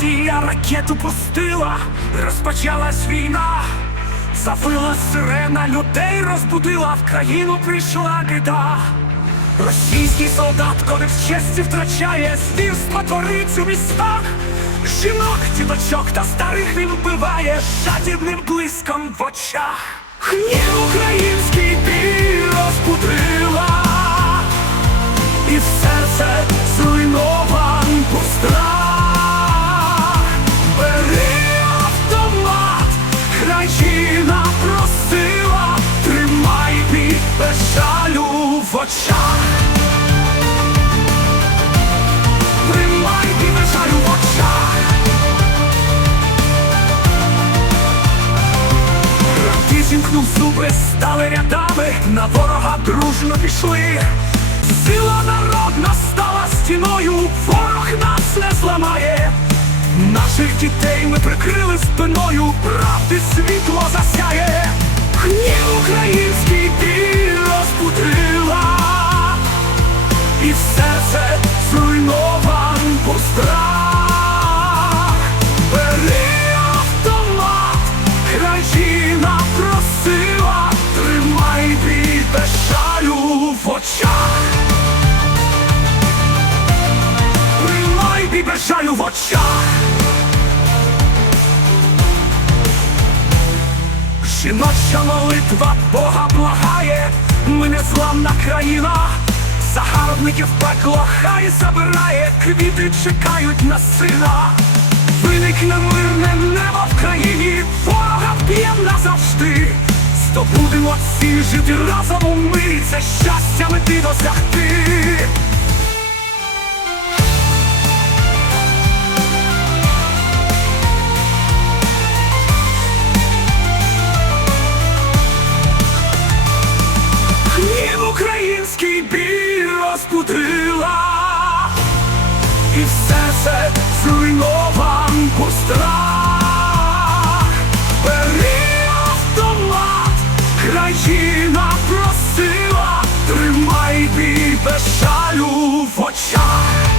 Україна ракету пустила, розпочалась війна, завила сирена, людей розбудила, в країну прийшла біда. Російський солдат кодекс честі втрачає, звірства творить у містах. Жінок, діточок та старих він вбиває жадібним блиском в очах. Очах. Тримай без жалю очах. Роки зімкнув зуби, стали рядами, на ворога дружно пішли. Сила народна стала стіною, ворог нас не зламає. Наших дітей ми прикрили спиною, правди світло засяє. Гнів український жалю в очах. Жіноча молитва Бога благає, ми незламна країна, загарбників пекло хай забирає, квіти чекають на сина. Виникне мирне небо в країні, ворога б'єм назавжди. Здобудемо всі жити разом у мирі, це щастя мети досягти. людський біль розпутрила, і все це зруйнован по страх. Бери автомат, країна просила, тримай бій без шалю в очах.